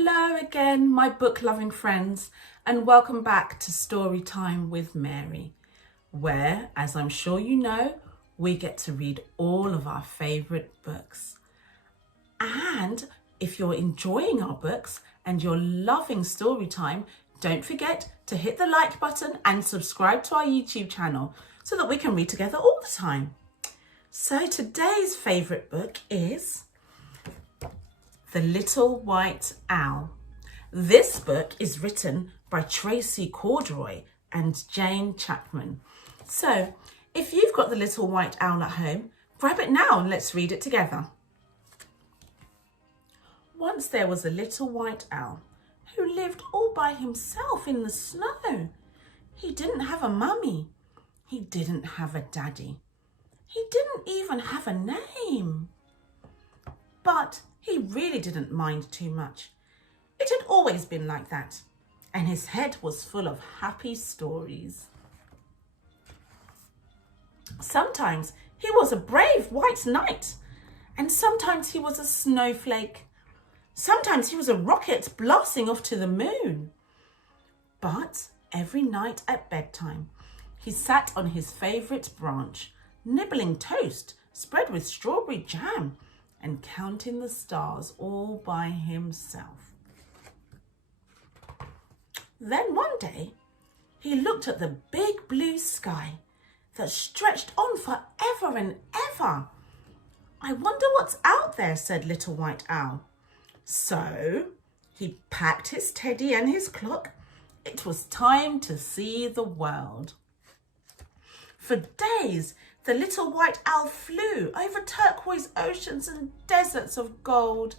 Hello again, my book-loving friends, and welcome back to Storytime with Mary, where, as I'm sure you know, we get to read all of our favourite books. And if you're enjoying our books and you're loving Storytime, don't forget to hit the like button and subscribe to our YouTube channel so that we can read together all the time. So today's favourite book is The Little White Owl. This book is written by Tracy Corderoy and Jane Chapman. So if you've got The Little White Owl at home, grab it now and let's read it together. Once there was a little white owl who lived all by himself in the snow. He didn't have a mummy. He didn't have a daddy. He didn't even have a name. But he really didn't mind too much. It had always been like that, and his head was full of happy stories. Sometimes he was a brave white knight, and sometimes he was a snowflake. Sometimes he was a rocket blasting off to the moon. But every night at bedtime, he sat on his favourite branch, nibbling toast spread with strawberry jam and counting the stars all by himself. Then one day, he looked at the big blue sky that stretched on forever and ever. "I wonder what's out there," said Little White Owl. So he packed his teddy and his clock. It was time to see the world. For days, the little white owl flew over turquoise oceans and deserts of gold.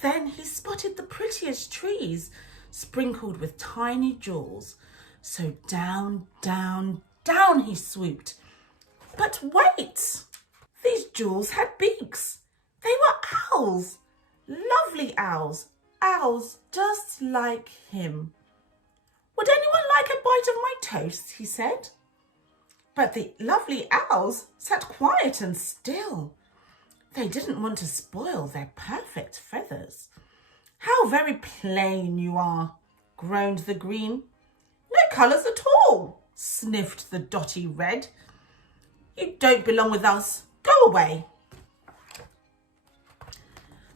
Then he spotted the prettiest trees, sprinkled with tiny jewels. So down, down, down he swooped. But wait! These jewels had beaks. They were owls. Lovely owls. Owls just like him. "Would anyone like a bite of my toast?" he said. But the lovely owls sat quiet and still. They didn't want to spoil their perfect feathers. "How very plain you are," groaned the green. "No colours at all," sniffed the dotty red. "You don't belong with us. Go away."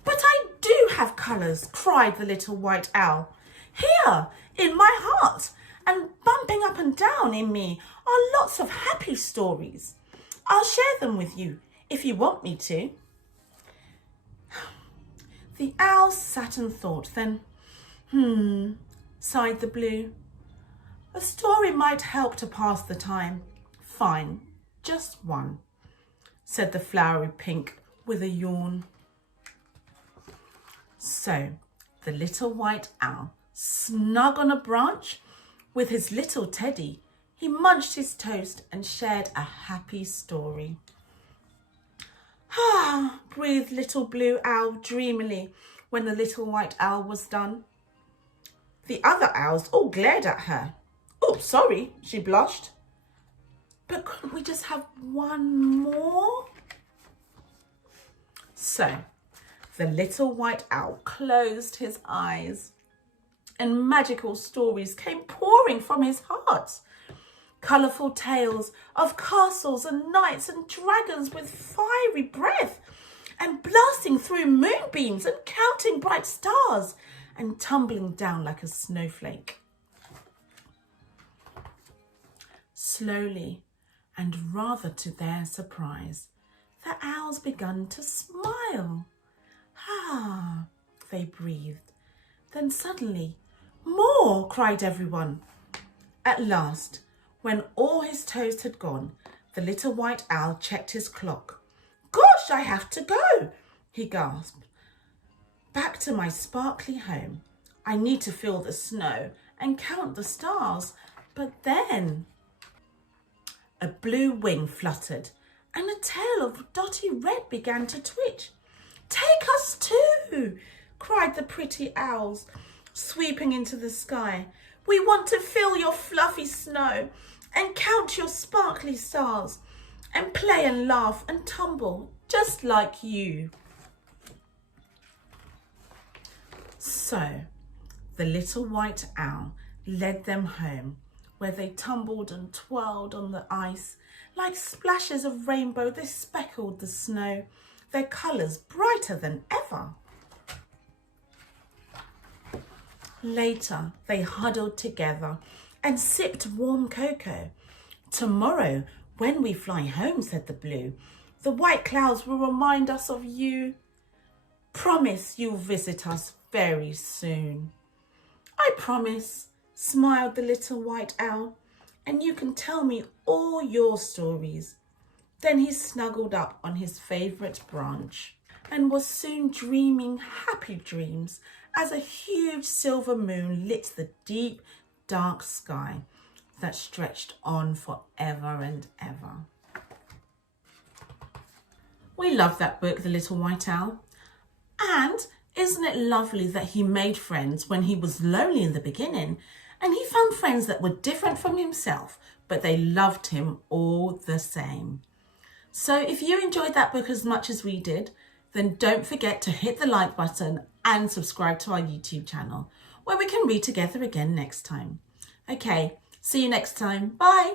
"But I do have colours," cried the little white owl. "Here, in my heart, and bumping up and down in me are lots of happy stories. I'll share them with you if you want me to." The owl sat and thought, then, sighed the blue. "A story might help to pass the time." "Fine, just one," said the flowery pink with a yawn. So the little white owl, snug on a branch with his little teddy, he munched his toast and shared a happy story. "Ah," breathed little blue owl dreamily when the little white owl was done. The other owls all glared at her. "Oh, sorry," she blushed. "But couldn't we just have one more?" So the little white owl closed his eyes, and magical stories came pouring from his heart. Colourful tales of castles and knights and dragons with fiery breath, and blasting through moonbeams and counting bright stars and tumbling down like a snowflake. Slowly, and rather to their surprise, the owls began to smile. "Ah," they breathed. Then suddenly, "More!" cried everyone. At last, when all his toast had gone, the little white owl checked his clock. "Gosh, I have to go," he gasped. "Back to my sparkly home. I need to feel the snow and count the stars." But then a blue wing fluttered and a tail of dotty red began to twitch. "Take us too," cried the pretty owls, sweeping into the sky. "We want to feel your fluffy snow and count your sparkly stars and play and laugh and tumble just like you." So the little white owl led them home, where they tumbled and twirled on the ice. Like splashes of rainbow, they speckled the snow, their colours brighter than ever. Later, they huddled together and sipped warm cocoa. Tomorrow, when we fly home, said the blue, the white clouds will remind us of you. Promise you'll visit us very soon. I promise, smiled the little white owl, and you can tell me all your stories. Then he snuggled up on his favourite branch and was soon dreaming happy dreams as a huge silver moon lit the deep, dark sky that stretched on forever and ever. We love that book, The Little White Owl. And isn't it lovely that he made friends when he was lonely in the beginning, and he found friends that were different from himself, but they loved him all the same. So if you enjoyed that book as much as we did, then don't forget to hit the like button and subscribe to our YouTube channel, where we can read together again next time. Okay, see you next time. Bye.